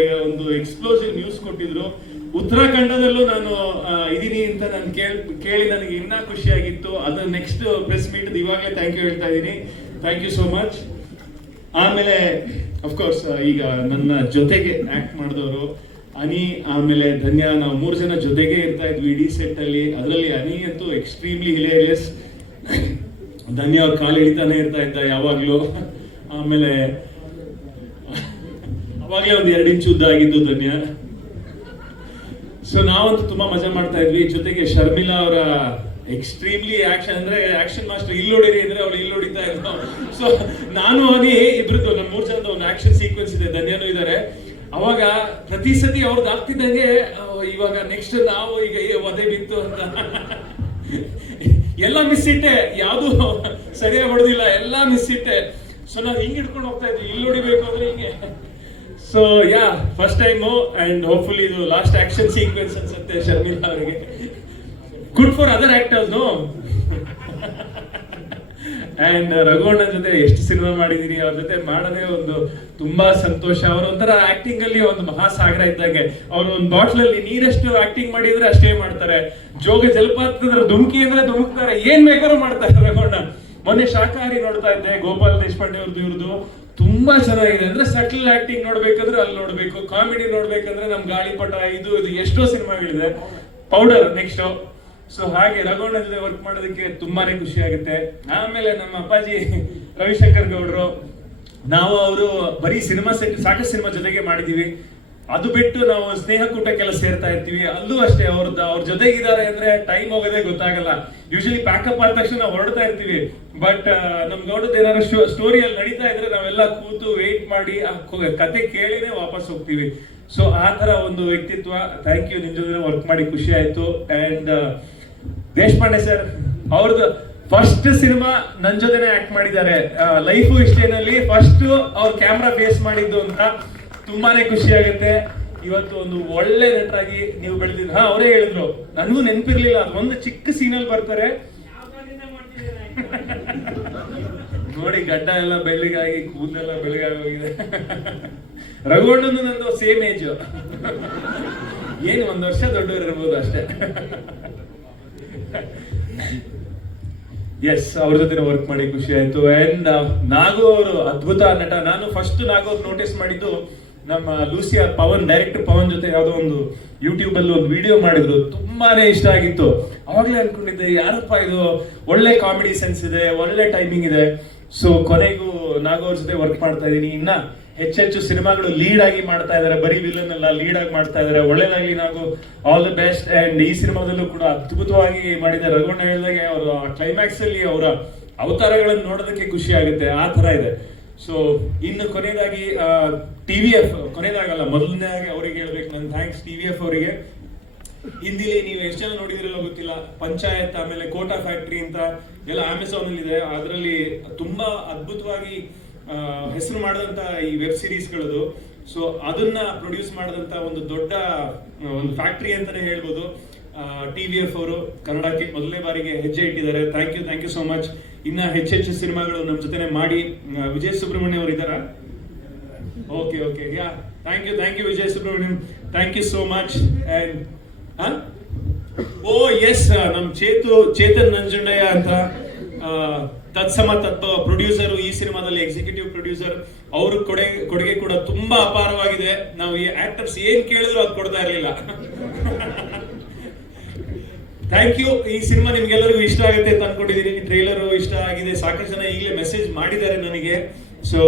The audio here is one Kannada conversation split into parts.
ಈಗ ಒಂದು ಎಕ್ಸ್ಪ್ಲೋಸಿವ್ ನ್ಯೂಸ್ ಕೊಟ್ಟಿದ್ರು. ಉತ್ತರಾಖಂಡದಲ್ಲೂ ನಾನು ಇದೀನಿ ಅಂತ ನಾನು ಕೇಳ್, ಕೇಳಿ ನನಗೆ ಇನ್ನ ಖುಷಿಯಾಗಿತ್ತು. ಅದು ನೆಕ್ಸ್ಟ್ ಪ್ರೆಸ್ ಮೀಟ್ ಇವಾಗಲೇ ಥ್ಯಾಂಕ್ ಯು ಹೇಳ್ತಾ ಇದ್ದೀನಿ ಥ್ಯಾಂಕ್ ಯು ಸೋ ಮಚ್ ಆಮೇಲೆ ಅಫ್ಕೋರ್ಸ್ ಈಗ ನನ್ನ ಜೊತೆಗೆ ಆಕ್ಟ್ ಮಾಡಿದವರು ಅನಿ ಆಮೇಲೆ ಧನ್ಯ, ನಾವು ಮೂರು ಜನ ಜೊತೆಗೆ ಇರ್ತಾ ಇದ್ವಿ ಇಡೀ ಸೆಟ್ ಅಲ್ಲಿ. ಅದರಲ್ಲಿ ಅನಿ ಅಂತೂ ಎಕ್ಸ್ಟ್ರೀಮ್ಲಿ ಹಿಲೇರಿಯಸ್ ಧನ್ಯ ಕಾಲು ಹಿಡಿತಾನೆ ಇರ್ತಾ ಇದ್ದ ಯಾವಾಗ್ಲೂ. ಆಮೇಲೆ ಅವಾಗಲೇ ಒಂದು ಎರಡು ಇಂಚು ಉದ್ದ ಆಗಿದ್ದು ಧನ್ಯ ಸೊ ನಾವಂತೂ ತುಂಬಾ ಮಜಾ ಮಾಡ್ತಾ ಇದ್ವಿ. ಜೊತೆಗೆ ಶರ್ಮಿಲಾ ಅವರ ಎಕ್ಸ್ಟ್ರೀಮ್ಲಿ ಆಕ್ಷನ್ ಅಂದ್ರೆ ಆಕ್ಷನ್ ಮಾಸ್ಟರ್ ಇಲ್ಲಿ ಅಂದ್ರೆ ಅವಳು ಇಲ್ಲಿ ಹೊಡಿತಾ ಇದ್ರು ಸೊ ನಾನು ಅನಿ ಇಬ್ರದ್ದು ನಮ್ಮ ಮೂರ್ ಜನದ ಒಂದು ಆಕ್ಷನ್ ಸೀಕ್ವೆನ್ಸ್ ಇದೆ. ಧನ್ಯನೂ ಇದ್ದಾರೆ ಅವಾಗ ಪ್ರತಿ ಸತಿ ಅವ್ರದ್ದು ಆಗ್ತಿದ್ದಂಗೆ ಇವಾಗ ನೆಕ್ಸ್ಟ್ ನಾವು ಈಗ ಒದೆ ಬಿತ್ತು ಅಂತ. ಎಲ್ಲ ಮಿಸ್ ಇಟ್ಟೆ. ಯಾವುದು ಸರಿಯಾಗಿ ಹೊಡೆದಿಲ್ಲ. ಎಲ್ಲ ಮಿಸ್ ಇಟ್ಟೆ. ಸೊ ನಾವು ಹಿಂಗೆ ಹಿಡ್ಕೊಂಡು ಹೋಗ್ತಾ ಇದ್ವಿ. ಇಲ್ಲಿ ಹೊಡಿಬೇಕು ಅಂದ್ರೆ ಹಿಂಗೆ. So yeah first time and hopefully ಇದು ಲಾಸ್ಟ್ ಆಕ್ಷನ್ ಸೀಕ್ವೆನ್ಸ್ ಅನ್ಸುತ್ತೆ ಶರ್ಮಿಲಾ ಅವರಿಗೆ. Good for other actors and ರಘುವಣ್ಣ ಜೊತೆ ಎಷ್ಟು ಸಿನಿಮಾ ಮಾಡಿದೀನಿ ಅವ್ರ ಜೊತೆ ಮಾಡೋದೇ ಒಂದು ತುಂಬಾ ಸಂತೋಷ. ಅವ್ರ ಒಂಥರ ಆಕ್ಟಿಂಗ್ ಅಲ್ಲಿ ಒಂದು ಮಹಾಸಾಗರ ಇದ್ದಂಗೆ. ಅವ್ರು ಒಂದು ಬಾಟ್ಲ್ ಅಲ್ಲಿ ನೀರಷ್ಟು ಆಕ್ಟಿಂಗ್ ಮಾಡಿದ್ರೆ ಅಷ್ಟೇ ಮಾಡ್ತಾರೆ. ಜೋಗ ಜಲಪಾತದ ಧುಮುಕಿ ಅಂದ್ರೆ ಧುಮುಕ್ತಾರೆ. ಏನ್ ಬೇಕಾದ್ರೂ ಮಾಡ್ತಾರೆ ರಘುವಣ್ಣ. ಮೊನ್ನೆ ಶಾಖಾಹಾರಿ ನೋಡ್ತಾ ಇದ್ದೆ, ಗೋಪಾಲ್ ದೇಶಪಾಂಡೆ ಅವ್ರದ್ದು ಇವ್ರದ್ದು. ತುಂಬಾ ಚೆನ್ನಾಗಿದೆ ಅಂದ್ರೆ ಸಟಲ್ ಆಕ್ಟಿಂಗ್ ನೋಡ್ಬೇಕಂದ್ರೆ ಅಲ್ಲಿ ನೋಡ್ಬೇಕು ಕಾಮಿಡಿ ನೋಡ್ಬೇಕಂದ್ರೆ ನಮ್ ಗಾಳಿಪಟ ಇದು ಇದು ಎಷ್ಟೋ ಸಿನಿಮಾಗಳಿದೆ. ಪೌಡರ್ ನೆಕ್ಸ್ಟ್ ಸೊ ಹಾಗೆ ರಘೋಣ ಜೊತೆ ವರ್ಕ್ ಮಾಡೋದಕ್ಕೆ ತುಂಬಾನೇ ಖುಷಿ ಆಗುತ್ತೆ. ಆಮೇಲೆ ನಮ್ಮ ಅಪ್ಪಾಜಿ ರವಿಶಂಕರ್ ಗೌಡ್ರು, ನಾವು ಅವರು ಬರೀ ಸಿನಿಮಾ ಸೆಟ್ ಸಾಕಷ್ಟು ಸಿನಿಮಾ ಜೊತೆಗೆ ಮಾಡಿದೀವಿ. ಅದು ಬಿಟ್ಟು ನಾವು ಸ್ನೇಹಕೂಟಕ್ಕೆಲ್ಲ ಸೇರ್ತಾ ಇರ್ತೀವಿ. ಅಲ್ಲೂ ಅಷ್ಟೇ ಅವ್ರದ್ದು ಅವ್ರ ಜೊತೆಗಿದ್ದಾರೆ ಅಂದ್ರೆ ಟೈಮ್ ಹೋಗೋದೇ ಗೊತ್ತಾಗಲ್ಲ. ಯೂಶಲಿ ಪ್ಯಾಕಪ್ ಆದ ತಕ್ಷಣ ನಾವು ಹೊರಡ್ತಾ ಇರ್ತೀವಿ. ಬಟ್ ನಮ್ ಗೌಡದ ಏನಾದ್ರು ಸ್ಟೋರಿಯಲ್ಲಿ ನಡೀತಾ ಇದ್ರೆ ನಾವೆಲ್ಲ ಕೂತು ವೇಟ್ ಮಾಡಿ ಕತೆ ಕೇಳಿನೇ ವಾಪಸ್ ಹೋಗ್ತೀವಿ. ಸೊ ಆ ತರ ಒಂದು ವ್ಯಕ್ತಿತ್ವ. ಥ್ಯಾಂಕ್ ಯು ನಿಮ್ ಜೊತೆ ವರ್ಕ್ ಮಾಡಿ ಖುಷಿ ಆಯ್ತು. ಅಂಡ್ ದೇಶಪಾಂಡೆ ಸರ್ ಅವ್ರದ್ದು ಫಸ್ಟ್ ಸಿನಿಮಾ ನನ್ ಜೊತೆನೆ ಆಕ್ಟ್ ಮಾಡಿದ್ದಾರೆ. ಲೈಫು ಇಷ್ಟೇನಲ್ಲಿ ಫಸ್ಟ್ ಅವ್ರ ಕ್ಯಾಮ್ರಾ ಫೇಸ್ ಮಾಡಿದ್ದು ಅಂತ ತುಂಬಾನೇ ಖುಷಿ ಆಗುತ್ತೆ. ಇವತ್ತು ಒಂದು ಒಳ್ಳೆ ನಟರಾಗಿ ನೀವು ಬೆಳೆದಿದ್ದು ಹಾ, ಅವರೇ ಹೇಳಿದ್ರು. ನನಗೂ ನೆನಪಿರ್ಲಿಲ್ಲ. ಒಂದು ಚಿಕ್ಕ ಸೀನಲ್ಲಿ ಬರ್ತಾರೆ. ನೋಡಿ, ಗಡ್ಡ ಎಲ್ಲ ಬೆಳ್ಳಿಗಾಗಿ, ಕೂದಲೆಲ್ಲ ಬೆಳಗಾಗಿ ಹೋಗಿದೆ. ರಘುವಣ್ಣನು ನಂದು ಸೇಮ್ ಏಜ್ ಏನು, ಒಂದ್ ವರ್ಷ ದೊಡ್ಡವರಿರ್ಬೋದು ಅಷ್ಟೇ. ಎಸ್ ಅವ್ರ ಜೊತೆ ವರ್ಕ್ ಮಾಡಿ ಖುಷಿ ಆಯ್ತು. ಅಂಡ್ ನಾಗು ಅವರು ಅದ್ಭುತ ನಟ. ನಾನು ಫಸ್ಟ್ ನಾಗು ಅವ್ರು ನೋಟಿಸ್ ಮಾಡಿದ್ದು ನಮ್ಮ ಲೂಸಿಯಾ ಪವನ್, ಡೈರೆಕ್ಟರ್ ಪವನ್ ಜೊತೆ ಯಾವುದೋ ಒಂದು ಯೂಟ್ಯೂಬ್ ಅಲ್ಲಿ ಒಂದು ವಿಡಿಯೋ ಮಾಡಿದ್ರು, ತುಂಬಾನೇ ಇಷ್ಟ ಆಗಿತ್ತು. ಅವಾಗಲೇ ಅನ್ಕೊಂಡಿದ್ದೆ, ಯಾರಪ್ಪ ಇದು? ಒಳ್ಳೆ ಕಾಮಿಡಿ ಸೆನ್ಸ್ ಇದೆ, ಒಳ್ಳೆ ಟೈಮಿಂಗ್ ಇದೆ. ಸೊ ಕೊನೆಗೂ ನಾಗೋರ್ ಜೊತೆ ವರ್ಕ್ ಮಾಡ್ತಾ ಇದ್ದೀನಿ ಇನ್ನ ಹೆಚ್ಚೆಚ್ಚು ಸಿನಿಮಾಗಳು ಲೀಡ್ ಆಗಿ ಮಾಡ್ತಾ ಇದಾರೆ. ಬರೀ ವಿಲನ್ ಅಲ್ಲ ಲೀಡ್ ಆಗಿ ಮಾಡ್ತಾ ಇದಾರೆ. ಒಳ್ಳೇದಾಗಿ ನಾವು ಆಲ್ ದ ಬೆಸ್ಟ್ ಅಂಡ್ ಈ ಸಿನಿಮಾದಲ್ಲೂ ಕೂಡ ಅದ್ಭುತವಾಗಿ ಮಾಡಿದ್ದಾರೆ ರಘುವಣ್ಣ ಹೇಳಿದಾಗೆ ಅವರು ಕ್ಲೈಮ್ಯಾಕ್ಸ್ ಅಲ್ಲಿ ಅವರ ಅವತಾರಗಳನ್ನು ನೋಡೋದಕ್ಕೆ ಖುಷಿ ಆಗುತ್ತೆ. ಆ ತರ ಇದೆ. ಸೊ ಇನ್ನು ಕೊನೆಯದಾಗಿ ಟಿ ವಿ ಎಫ್ ಕೊನೆಯದಾಗಲ್ಲ ಮೊದಲನೇದಾಗಿ ಅವರಿಗೆ ಹೇಳ್ಬೇಕು. ನನ್ನ ಥ್ಯಾಂಕ್ಸ್ ಟಿ ವಿ ಎಫ್ ಅವರಿಗೆ. ಹಿಂದಿಲಿ ನೀವು ಎಷ್ಟು ಜನ ನೋಡಿದಿರಲ್ಲ ಗೊತ್ತಿಲ್ಲ. ಪಂಚಾಯತ್, ಆಮೇಲೆ ಕೋಟಾ ಫ್ಯಾಕ್ಟ್ರಿ ಅಂತ ಎಲ್ಲ ಅಮೆಝಾನ್ ಅಲ್ಲಿ ಇದೆ ಅದರಲ್ಲಿ ತುಂಬಾ ಅದ್ಭುತವಾಗಿ ಹೆಸರು ಮಾಡಿದಂತ ಈ ವೆಬ್ ಸಿರೀಸ್ಗಳದು ಸೊ ಅದನ್ನ ಪ್ರೊಡ್ಯೂಸ್ ಮಾಡಿದಂತ ಒಂದು ದೊಡ್ಡ ಒಂದು ಫ್ಯಾಕ್ಟ್ರಿ ಅಂತಾನೆ ಹೇಳ್ಬೋದು. ಟಿ ವಿ ಎಫ್ ಅವರು ಕನ್ನಡಕ್ಕೆ ಮೊದಲನೇ ಬಾರಿಗೆ ಹೆಜ್ಜೆ ಇಟ್ಟಿದ್ದಾರೆ. Thank you thank you so much ಇನ್ನ ಹೆಚ್ಚೆಚ್ಚು ಸಿನಿಮಾಗಳು ನಮ್ಮ ಜೊತೆನೆ ಮಾಡಿ ವಿಜಯ್ ಸುಬ್ರಹ್ಮಣ್ಯ ಅವರು ಇದ್ದಾರಾ? Okay okay yeah thank you thank you Vijay Subrahmanyam. Thank you so much and O S ನಮ್ ಚೇತು, ಚೇತನ್ ನಂಜುಂಡಯ್ಯ ಅಂತ ತತ್ಸಮ ತತ್ವ ಪ್ರೊಡ್ಯೂಸರ್ ಈ ಸಿನಿಮಾದಲ್ಲಿ ಎಕ್ಸಿಕ್ಯೂಟಿವ್ ಪ್ರೊಡ್ಯೂಸರ್ ಅವ್ರ ಕೊಡುಗೆ ಕೊಡುಗೆ ಕೂಡ ತುಂಬಾ ಅಪಾರವಾಗಿದೆ. ನಾವು ಈ ಆಕ್ಟರ್ಸ್ ಏನ್ ಕೇಳಿದ್ರು ಅದು ಕೊಡ್ತಾ ಇರಲಿಲ್ಲ. ಥ್ಯಾಂಕ್ ಯು ಈ ಸಿನಿಮಾ ನಿಮ್ಗೆಲ್ಲರಿಗೂ ಇಷ್ಟ ಆಗುತ್ತೆ ಅಂತ ಅನ್ಕೊಂಡಿದ್ದೀನಿ ಟ್ರೈಲರ್ ಇಷ್ಟ ಆಗಿದೆ. ಸಾಕಷ್ಟು ಜನ ಈಗಲೇ ಮೆಸೇಜ್ ಮಾಡಿದ್ದಾರೆ ನನಗೆ. ಸೊ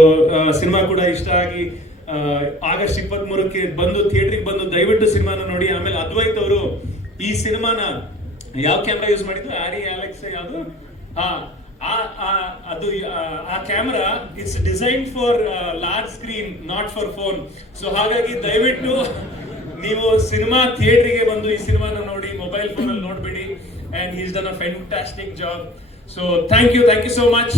ಸಿನಿಮಾ ಕೂಡ ಇಷ್ಟ ಆಗಿ ಆಗಸ್ಟ್ ಇಪ್ಪತ್ತ್ ಮೂರಕ್ಕೆ ಬಂದು ಥಿಯೇಟ್ರಿಗೆ ಬಂದು ದಯವಿಟ್ಟು ಸಿನಿಮಾನ ನೋಡಿ. ಆಮೇಲೆ ಅದ್ವೈತ್ ಅವರು ಈ ಸಿನಿಮಾನ ಯಾವ ಕ್ಯಾಮ್ರಾ ಯೂಸ್ ಮಾಡಿದ್ರು ಆರಿ ಅಲೆಕ್ಸ್ ಯಾವುದು? ಅದು, ಆ camera it's design for large screen not for phone so ಹಾಗಾಗಿ ದಯವಿಟ್ಟು ನೀವು ಸಿನಿಮಾ ಥಿಯೇಟ್ರಿಗೆ ಬಂದು ಈ ಸಿನಿಮಾನ ನೋಡಿ ಮೊಬೈಲ್ ಫೋನ್ ಅಲ್ಲಿ ನೋಡ್ಬೇಡಿ. And he's done a fantastic job so thank you thank you so much